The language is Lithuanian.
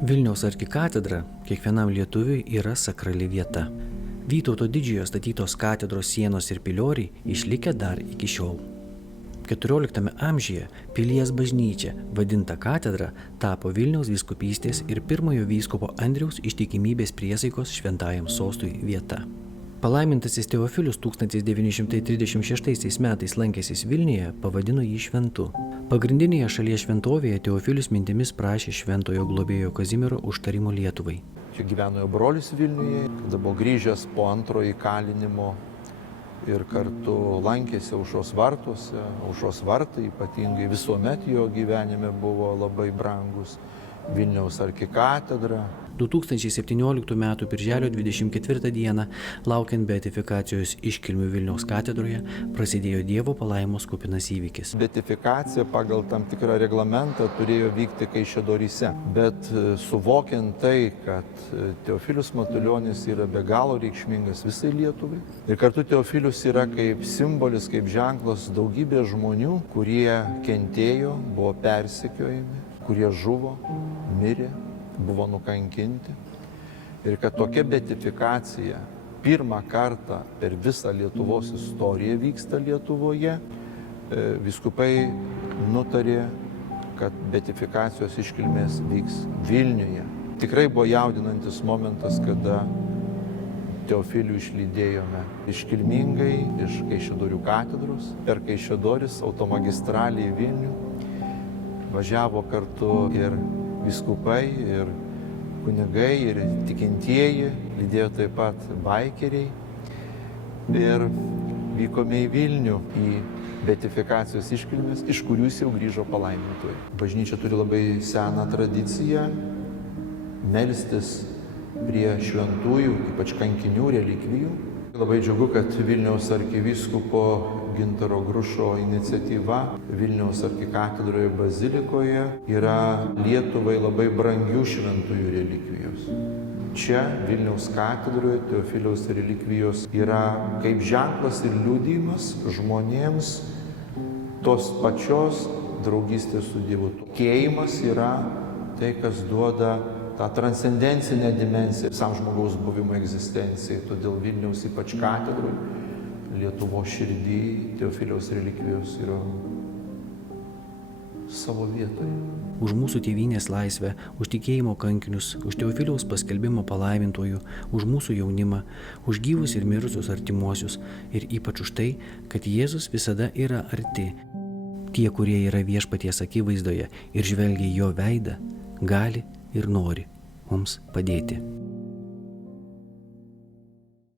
Vilniaus arkikatedra kiekvienam lietuviui yra sakrali vieta. Vytauto didžiojo statytos katedros sienos ir pilioriai išlikę dar iki šiol. 14 amžiuje pilies bažnyčia, vadinta katedra, tapo Vilniaus vyskupystės ir pirmojo vyskupo Andriaus ištikimybės priesaikos šventajam sostui vieta. Palaimintasis Teofilius 1936 metais lankęsis Vilniuje pavadino jį šventu. Pagrindinėje šalies šventovėje Teofilius mintimis prašė šventojo globėjo Kazimiero užtarimo Lietuvai. Čia gyveno jo brolis Vilniuje, kada buvo grįžęs po antrojo įkalinimo ir kartu lankėsi Aušros vartuose. Aušros vartai ypatingai visuomet jo gyvenime buvo labai brangus. Vilniaus arkikatedra. 2017 m. birželio 24 d. laukiant beatifikacijos iškilmių Vilniaus katedroje, prasidėjo Dievo palaimos kupinas įvykis. Beatifikacija pagal tam tikrą reglamentą turėjo vykti Kaišiadoryse, bet suvokiant tai, kad Teofilius Matulionis yra be galo reikšmingas visai Lietuvai ir kartu Teofilius yra kaip simbolis, kaip ženklas daugybė žmonių, kurie kentėjo, buvo persekiojami, kurie žuvo, mirė, buvo nukankinti. Ir kad tokia beatifikacija pirmą kartą per visą Lietuvos istoriją vyksta Lietuvoje, vyskupai nutarė, kad beatifikacijos iškilmės vyks Vilniuje. Tikrai buvo jaudinantis momentas, kada Teofilių išlydėjome iškilmingai iš Kaišiadorių katedros, per Kaišiadoris automagistralį į Vilnių. Važiavo kartu ir vyskupai, ir kunigai, ir tikintieji, lydėjo taip pat baikeriai. Ir vykome į Vilnių, į beatifikacijos iškilmes, iš kurių jis jau grįžo palaimintoju. Bažnyčia turi labai seną tradiciją melstis prie šventųjų, ypač kankinių relikvijų. Labai džiugu, kad Vilniaus arkivyskupo Gintaro Grušo iniciatyva Vilniaus arkikatedroje bazilikoje yra Lietuvai labai brangių šventųjų relikvijos. Čia Vilniaus katedroje Teofiliaus relikvijos yra kaip ženklas ir liudijimas žmonėms tos pačios draugystės su Dievu. Tikėjimas yra tai, kas duoda tą transcendencinę dimensiją visam žmogaus buvimo egzistencijai. Todėl Vilniaus ypač katedroj, Lietuvos širdį, Teofiliaus relikvijos yra savo vietoje. Už mūsų tėvynės laisvę, už tikėjimo kankinius, už Teofiliaus paskelbimo palaimintojų, už mūsų jaunimą, už gyvus ir mirusius artimuosius ir ypač už tai, kad Jėzus visada yra arti. Tie, kurie yra viešpaties akivaizdoje ir žvelgia į jo veidą, gali ir nori mums padėti.